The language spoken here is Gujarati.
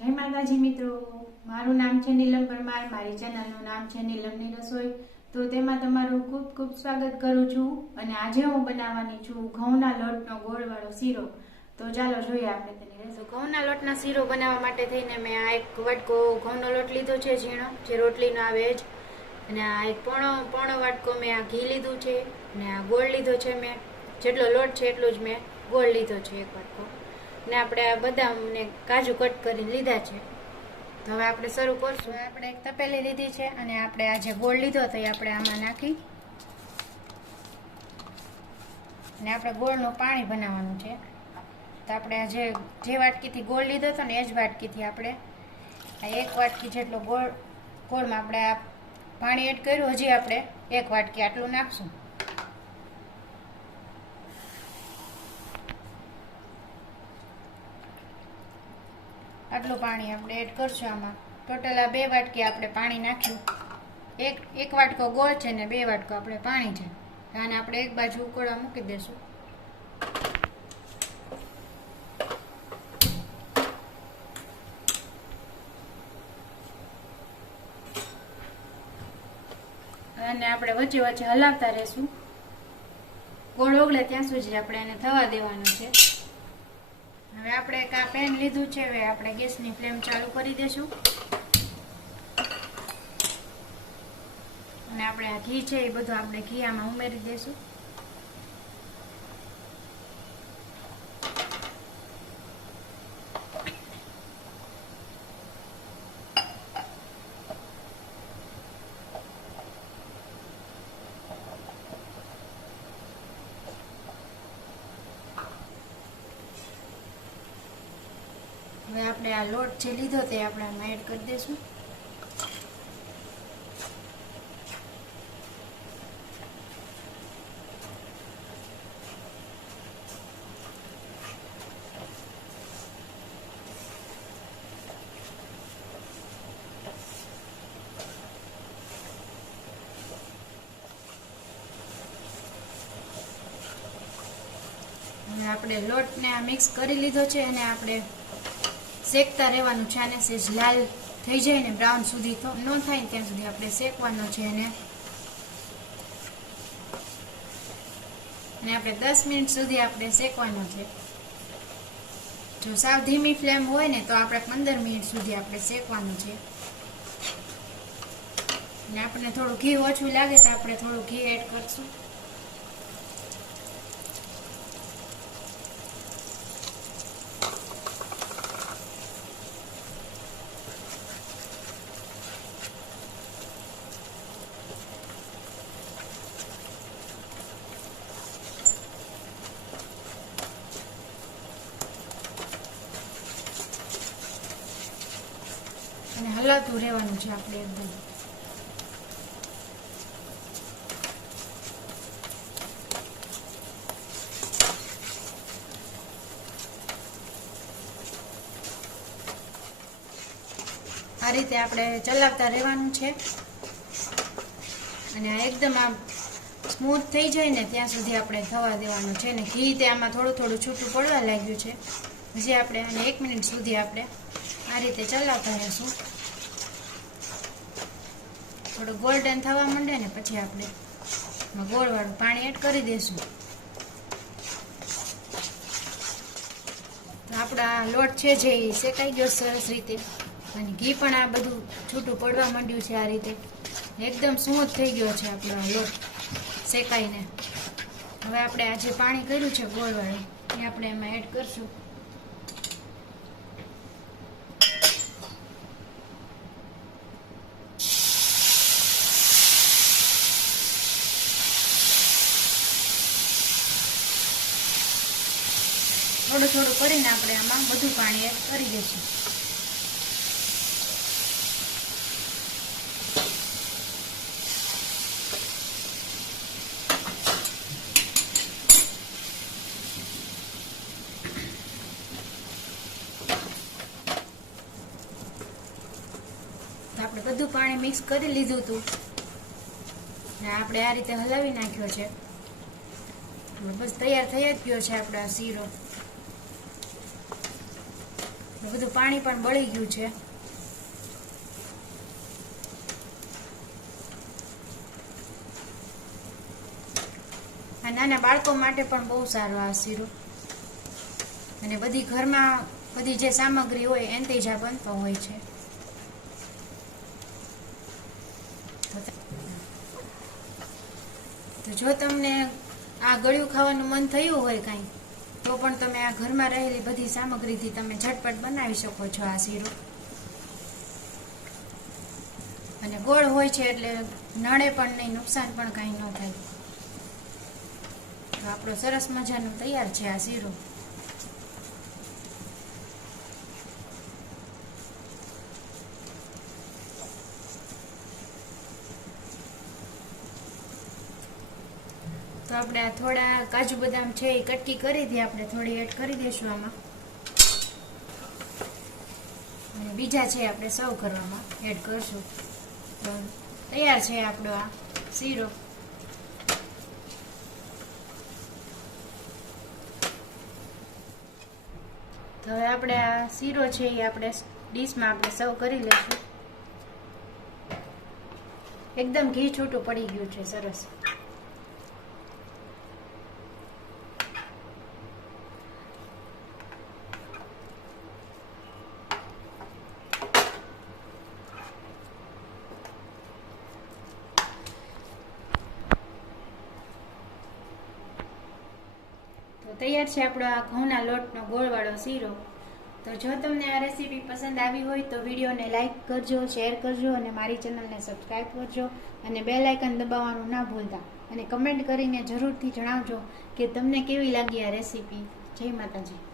જય માતાજી મિત્રો, મારું નામ છે નીલમ પરમાર, મારી ચેનલનું નામ છે નીલમની રસોઈ। તો તેમાં તમારું ખૂબ ખૂબ સ્વાગત કરું છું। અને આજે હું બનાવવાની છું ઘઉંના લોટનો ગોળવાળો શીરો। તો ચાલો જોઈએ આપણે તેની રેસીપી। ઘઉંના લોટના શીરો બનાવવા માટે થઈને મેં આ એક વાટકો ઘઉંનો લોટ લીધો છે ઝીણો, જે રોટલીનો આવે જ। અને આ એક પોણો વાટકો મેં આ ઘી લીધું છે, અને આ ગોળ લીધો છે મેં। જેટલો લોટ છે એટલું જ મેં ગોળ લીધો છે, એક વાટકો। ને આપણે આ બદામ ને કાજુ કટ કરીને લીધા છે। તો હવે આપણે શરૂ કરશું। આપણે એક તપેલી લીધી છે, અને આપણે આ જે ગોળ લીધો તો એ આપણે આમાં નાખી અને આપણે ગોળનું પાણી બનાવવાનું છે। તો આપણે આ જે વાટકીથી ગોળ લીધો હતો ને એ જ વાટકીથી આપણે આ એક વાટકી જેટલો ગોળમાં આપણે આ પાણી એડ કર્યું। હજી આપણે એક વાટકી આટલું નાખશું। આટલું પાણી આપણે એડ કરશું આમાં। ટોટલ આ 2 વાટકી આપણે પાણી નાખ્યું। એક વાટકો ગોળ છે ને 2 વાટકો આપણે પાણી છે। આને આપણે એક બાજુ ઉકળવા મૂકી દઈશું। અને આપણે વચ્ચે વચ્ચે હલાવતા રહેશું। ગોળ ઓગળે ત્યાં સુધી આપણે એને થવા દેવાનું છે। હવે આપણે એક આ પેન લીધું છે, હવે આપણે ગેસની ફ્લેમ ચાલુ કરી દઈશું। અને આપણે આ ઘી છે એ બધું આપણે ઘી આમાં ઉમેરી દઈશું। હવે આપણે આ લોટ જે લીધો તે આપણે આમાં એડ કરી દઈશું। હવે આપણે લોટને આ મિક્સ કરી લીધો છે, અને આપણે શેકતા રહેવાનું છે। આને સેજ લાલ થઈ જાય ને બ્રાઉન સુધી ન થાય ને ત્યાં સુધી આપણે શેકવાનો છે એને। અને આપણે 10 મિનિટ સુધી આપણે શેકવાનો છે। જો સાવ ધીમી ફ્લેમ હોય ને તો આપણે 15 મિનિટ સુધી આપણે શેકવાનું છે। અને આપણને થોડું ઘી ઓછું લાગે તો આપણે થોડું ઘી એડ કરશું। અને હલાવતું રહેવાનું છે આપણે એકદમ। આ રીતે આપણે ચલાવતા રહેવાનું છે। અને આ એકદમ આમ સ્મૂથ થઈ જાય ને ત્યાં સુધી આપણે થવા દેવાનું છે। ને ઘી તે આમાં થોડું થોડું છૂટું પડવા લાગ્યું છે। હજી આપણે આને 1 મિનિટ સુધી આપણે આ રીતે ચલાવતા રહીશું। થોડું ગોલ્ડન થવા માંડે ને પછી આપણે ગોળવાળું પાણી એડ કરી દઈશું। તો આપણા લોટ છે જે એ શેકાઈ ગયો સરસ રીતે, અને ઘી પણ આ બધું છૂટું પડવા માંડ્યું છે। આ રીતે એકદમ સ્મૂથ થઈ ગયો છે આપણો લોટ શેકાઈને। હવે આપણે આ જે પાણી કર્યું છે ગોળવાળું એ આપણે એમાં એડ કરશું। થોડું થોડું કરીને આપણે આમાં બધું પાણી એડ કરી દઈશું। આપણે બધું પાણી મિક્સ કરી લીધું હતું, ને આપણે આ રીતે હલાવી નાખ્યો છે। બસ તૈયાર થઈ જ ગયો છે આપણો શીરો। બધું પાણી પણ બળી ગયું છે. આ નાના બાળકો માટે પણ બહુ સારો આ શીરો, અને બધી ઘરમાં બધી જે સામગ્રી હોય એનાથી જ આ બનતો હોય છે. તો જો તમને આ ગળ્યું ખાવાનું મન થયું હોય કાંઈ, તો પણ તમે આ ઘરમાં રહેલી બધી સામગ્રીથી તમે ઝટપટ બનાવી શકો છો આ શીરો. અને ગોળ હોય છે એટલે નડે પણ નહીં, નુકસાન પણ કાંઈ ન થાય. તો આપણો સરસ મજાનો તૈયાર છે આ શીરો. તો આપણે આ થોડા કાજુ બદામ છે એ કટકી કરી દઈએ, આપણે થોડી એડ કરી દઈશું આમાં. અને બીજા છે આપણે સર્વ કરવામાં એડ કરશું. તો તૈયાર છે આપણો આ શીરો. તો હવે આપણે આ શીરો છે એ આપણે ડીશમાં આપણે સર્વ કરી લઈશું. એકદમ ઘી છૂટું પડી ગયું છે, સરસ. તો તૈયાર છે આપણો આ ઘઉંના લોટનો ગોળવાળો શીરો. તો જો તમને આ રેસીપી પસંદ આવી હોય તો વિડીયોને લાઈક કરજો, શેર કરજો અને મારી ચેનલને સબસ્ક્રાઈબ કરજો અને બેલ આઇકન દબાવવાનું ના ભૂલતા. અને કમેન્ટ કરીને જરૂરથી જણાવજો કે તમને કેવી લાગી આ રેસીપી. જય માતાજી.